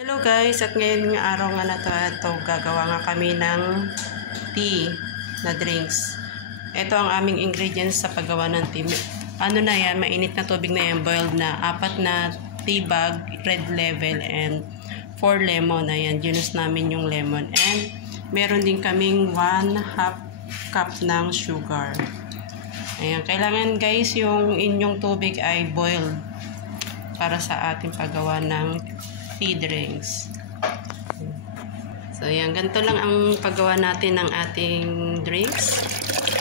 Hello guys, at ngayon ng araw nga na to, gagawa nga kami ng tea na drinks. Ito ang aming ingredients sa paggawa ng tea. Ano na yan, mainit na tubig na yan, boiled na, 4 na tea bag, red level, and 4 lemon. Ayan, ginus namin yung lemon. And meron din kaming 1/2 cup ng sugar. Ayan, kailangan guys yung inyong tubig ay boiled para sa ating paggawa ng tea drinks. So yan, ganito lang ang paggawa natin ng ating drinks.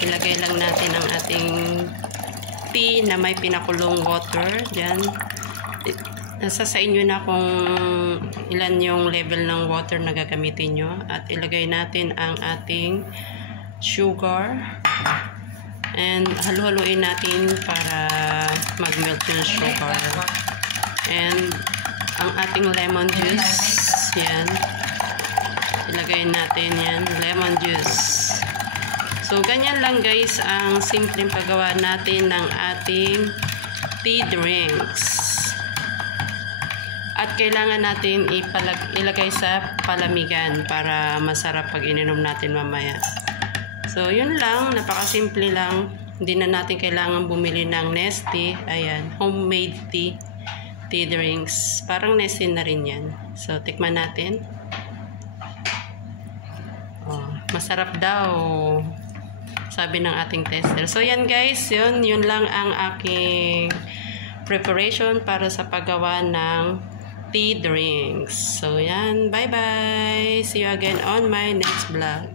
Ilagay lang natin ang ating tea na may pinakulong water. Diyan. Nasa sa inyo na kung ilan yung level ng water na gagamitin nyo. At ilagay natin ang ating sugar. And halu-haluin natin para mag-melt yung sugar. And ang ating lemon juice, yan. Ilagay natin yan, lemon juice. So, ganyan lang guys ang simpleng paggawa natin ng ating tea drinks. At kailangan natin ilagay sa palamigan para masarap pag ininom natin mamaya. So, yun lang, napakasimple lang. Hindi na natin kailangan bumili ng Nestea. Ayan, homemade tea drinks. Parang Nestea na rin yan. So, tikman natin. Oh, masarap daw, sabi ng ating tester. So, yan guys. Yun lang ang aking preparation para sa paggawa ng tea drinks. So, yan. Bye-bye. See you again on my next vlog.